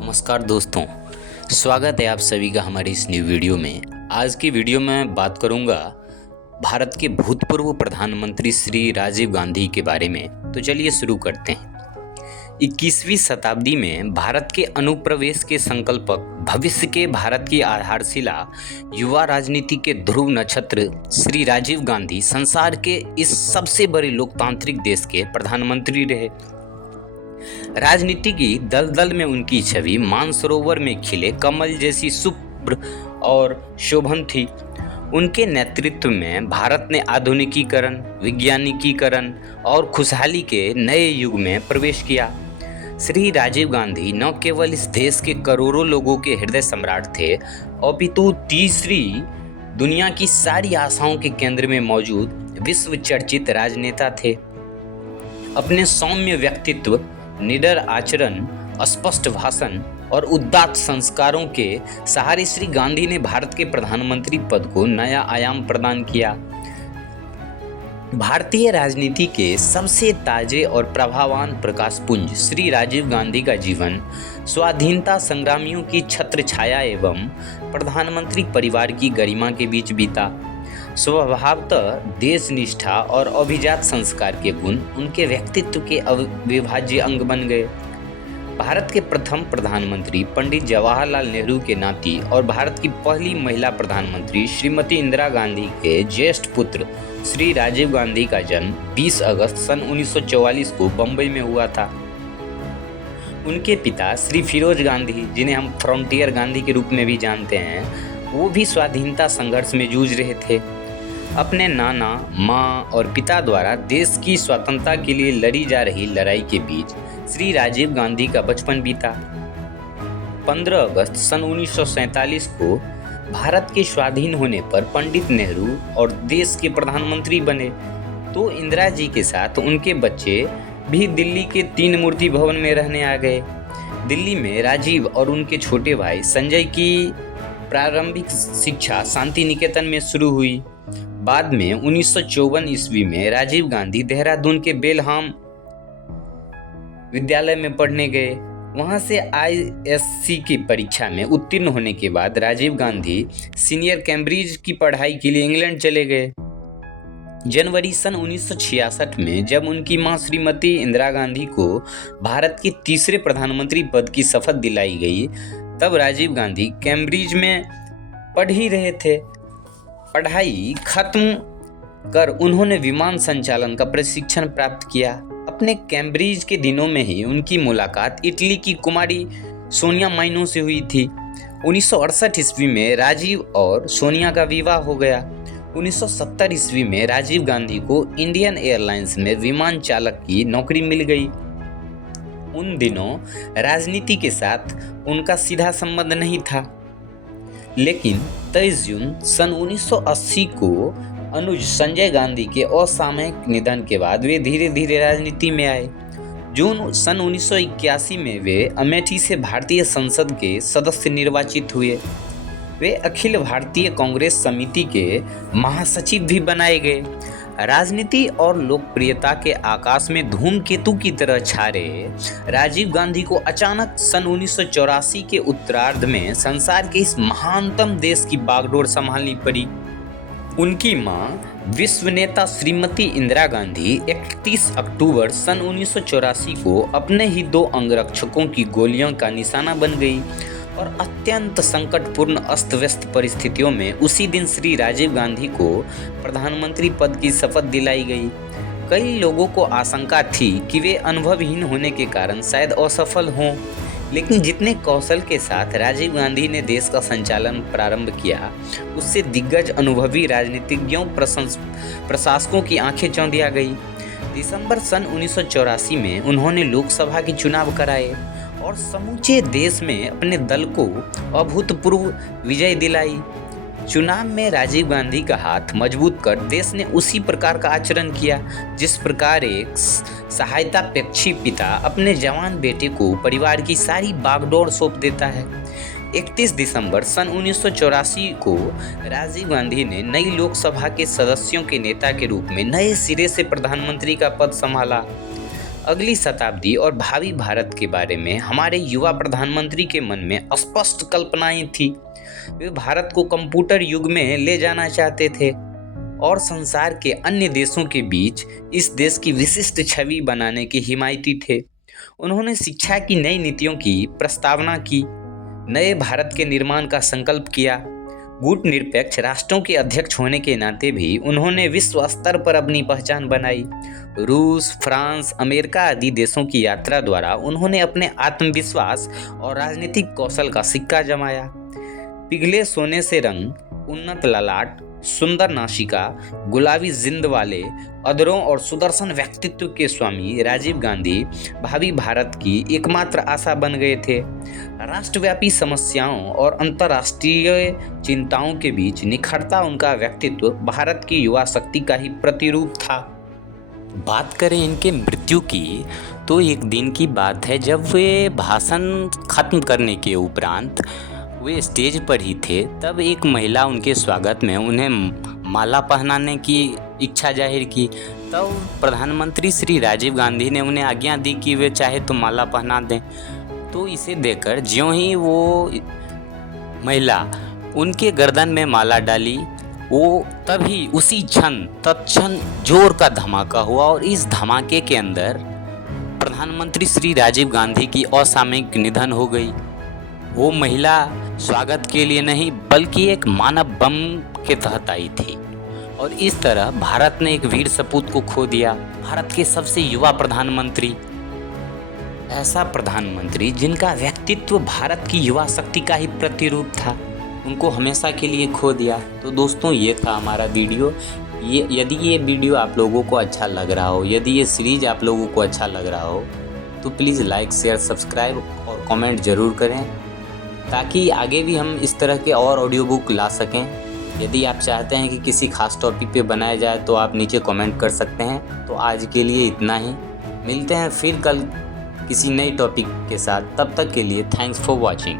नमस्कार दोस्तों, स्वागत है आप सभी का हमारी इस न्यू वीडियो में। आज की वीडियो में बात करूंगा भारत के भूतपूर्व प्रधानमंत्री श्री राजीव गांधी के बारे में। तो चलिए शुरू करते हैं। 21वीं शताब्दी में भारत के अनुप्रवेश के संकल्पक, भविष्य के भारत की आधारशिला, युवा राजनीति के ध्रुव नक्षत्र श्री राजीव गांधी संसार के इस सबसे बड़े लोकतांत्रिक देश के प्रधानमंत्री रहे। राजनीति की दलदल में उनकी छवि मानसरोवर में खिले कमल जैसी शुभ्र और शोभन थी। उनके नेतृत्व में भारत ने आधुनिकीकरण, विज्ञानिकीकरण और खुशहाली के नए युग में प्रवेश किया। श्री राजीव गांधी न केवल इस देश के करोड़ों लोगों के हृदय सम्राट थे, अपितु तीसरी दुनिया की सारी आशाओं के केंद्र में मौजूद विश्व चर्चित राजनेता थे। अपने सौम्य व्यक्तित्व, निडर आचरण, स्पष्ट भाषण और उदात्त संस्कारों के सहारे श्री गांधी ने भारत के प्रधानमंत्री पद को नया आयाम प्रदान किया। भारतीय राजनीति के सबसे ताजे और प्रभाववान प्रकाशपुंज श्री राजीव गांधी का जीवन स्वाधीनता संग्रामियों की छत्र छाया एवं प्रधानमंत्री परिवार की गरिमा के बीच बीता। स्वभावतः देशनिष्ठा और अभिजात संस्कार के गुण उनके व्यक्तित्व के अविभाज्य अंग बन गए। भारत के प्रथम प्रधानमंत्री पंडित जवाहरलाल नेहरू के नाती और भारत की पहली महिला प्रधानमंत्री श्रीमती इंदिरा गांधी के ज्येष्ठ पुत्र श्री राजीव गांधी का जन्म 20 अगस्त सन 1944 को बम्बई में हुआ था। उनके पिता श्री फिरोज गांधी, जिन्हें हम फ्रंटियर गांधी के रूप में भी जानते हैं, वो भी स्वाधीनता संघर्ष में जूझ रहे थे। अपने नाना, माँ और पिता द्वारा देश की स्वतंत्रता के लिए लड़ी जा रही लड़ाई के बीच श्री राजीव गांधी का बचपन बीता। 15 अगस्त सन 1947 को भारत के स्वाधीन होने पर पंडित नेहरू और देश के प्रधानमंत्री बने, तो इंदिरा जी के साथ उनके बच्चे भी दिल्ली के तीन मूर्ति भवन में रहने आ गए। दिल्ली में राजीव और उनके छोटे भाई संजय की प्रारंभिक शिक्षा शांति निकेतन में शुरू हुई। बाद में 1954 ईस्वी में राजीव गांधी देहरादून के बेलहाम विद्यालय में पढ़ने गए। वहां से आईएससी की परीक्षा में उत्तीर्ण होने के बाद राजीव गांधी सीनियर कैम्ब्रिज की पढ़ाई के लिए इंग्लैंड चले गए। जनवरी सन 1966 में जब उनकी मां श्रीमती इंदिरा गांधी को भारत के तीसरे प्रधानमंत्री पद की शपथ दिलाई गई, तब राजीव गांधी कैम्ब्रिज में पढ़ ही रहे थे। पढ़ाई खत्म कर उन्होंने विमान संचालन का प्रशिक्षण प्राप्त किया। अपने कैम्ब्रिज के दिनों में ही उनकी मुलाकात इटली की कुमारी सोनिया माइनो से हुई थी। 1968 ईस्वी में राजीव और सोनिया का विवाह हो गया। 1970 ईस्वी में राजीव गांधी को इंडियन एयरलाइंस में विमान चालक की नौकरी मिल गई। उन दिनों राजनीति के साथ उनका सीधा संबंध नहीं था, लेकिन 23 जून सन 1980 को अनुज संजय गांधी के असामयिक निधन के बाद वे धीरे धीरे राजनीति में आए। जून सन 1981 में वे अमेठी से भारतीय संसद के सदस्य निर्वाचित हुए। वे अखिल भारतीय कांग्रेस समिति के महासचिव भी बनाए गए। राजनीति और लोकप्रियता के आकाश में धूमकेतु की तरह छा रहे राजीव गांधी को अचानक सन 1984 के उत्तरार्ध में संसार के इस महानतम देश की बागडोर संभालनी पड़ी। उनकी मां विश्व नेता श्रीमती इंदिरा गांधी 31 अक्टूबर सन 1984 को अपने ही दो अंगरक्षकों की गोलियों का निशाना बन गई और अत्यंत संकटपूर्ण अस्त व्यस्त परिस्थितियों में उसी दिन श्री राजीव गांधी को प्रधानमंत्री पद की शपथ दिलाई गई। कई लोगों को आशंका थी कि वे अनुभवहीन होने के कारण शायद असफल हों, लेकिन जितने कौशल के साथ राजीव गांधी ने देश का संचालन प्रारंभ किया, उससे दिग्गज अनुभवी राजनीतिज्ञों, प्रशासकों की आंखें चौंधिया गई। दिसंबर सन 1984 में उन्होंने लोकसभा के चुनाव कराए और समूचे देश में अपने दल को अभूतपूर्व विजय दिलाई। चुनाव में राजीव गांधी का हाथ मजबूत कर देश ने उसी प्रकार का आचरण किया जिस प्रकार एक सहायतापेक्षी पिता अपने जवान बेटे को परिवार की सारी बागडोर सौंप देता है। 31 दिसंबर सन 1984 को राजीव गांधी ने नई लोकसभा के सदस्यों के नेता के रूप में नए सिरे से प्रधानमंत्री का पद संभाला। अगली शताब्दी और भावी भारत के बारे में हमारे युवा प्रधानमंत्री के मन में स्पष्ट कल्पनाएं थी। वे भारत को कंप्यूटर युग में ले जाना चाहते थे और संसार के अन्य देशों के बीच इस देश की विशिष्ट छवि बनाने के हिमायती थे। उन्होंने शिक्षा की नई नीतियों की प्रस्तावना की, नए भारत के निर्माण का संकल्प किया। गुटनिरपेक्ष राष्ट्रों के अध्यक्ष होने के नाते भी उन्होंने विश्व स्तर पर अपनी पहचान बनाई। रूस, फ्रांस, अमेरिका आदि देशों की यात्रा द्वारा उन्होंने अपने आत्मविश्वास और राजनीतिक कौशल का सिक्का जमाया। पिघले सोने से रंग, उन्नत ललाट, सुंदर नासिका, गुलाबी जिंद वाले अधरों और सुदर्शन व्यक्तित्व के स्वामी राजीव गांधी भावी भारत की एकमात्र आशा बन गए थे। राष्ट्रव्यापी समस्याओं और अंतर्राष्ट्रीय चिंताओं के बीच निखरता उनका व्यक्तित्व भारत की युवा शक्ति का ही प्रतिरूप था। बात करें इनके मृत्यु की तो एक दिन की बात है जब वे भाषण खत्म करने के उपरांत वे स्टेज पर ही थे, तब एक महिला उनके स्वागत में उन्हें माला पहनाने की इच्छा जाहिर की। तब प्रधानमंत्री श्री राजीव गांधी ने उन्हें आज्ञा दी कि वे चाहे तो माला पहना दें। तो इसे देखकर ज्यों ही वो महिला उनके गर्दन में माला डाली, वो तभी उसी तत्क्षण जोर का धमाका हुआ और इस धमाके के अंदर प्रधानमंत्री श्री राजीव गांधी की असामयिक निधन हो गई। वो महिला स्वागत के लिए नहीं बल्कि एक मानव बम के तहत आई थी और इस तरह भारत ने एक वीर सपूत को खो दिया। भारत के सबसे युवा प्रधानमंत्री, ऐसा प्रधानमंत्री जिनका व्यक्तित्व भारत की युवा शक्ति का ही प्रतिरूप था, उनको हमेशा के लिए खो दिया। तो दोस्तों, ये था हमारा वीडियो। यदि ये वीडियो आप लोगों को अच्छा लग रहा हो, यदि ये सीरीज आप लोगों को अच्छा लग रहा हो तो प्लीज़ लाइक, शेयर, सब्सक्राइब और कमेंट ज़रूर करें ताकि आगे भी हम इस तरह के और ऑडियो बुक ला सकें। यदि आप चाहते हैं कि किसी खास टॉपिक पे बनाया जाए तो आप नीचे कमेंट कर सकते हैं। तो आज के लिए इतना ही, मिलते हैं फिर कल किसी नई टॉपिक के साथ। तब तक के लिए थैंक्स फॉर वॉचिंग।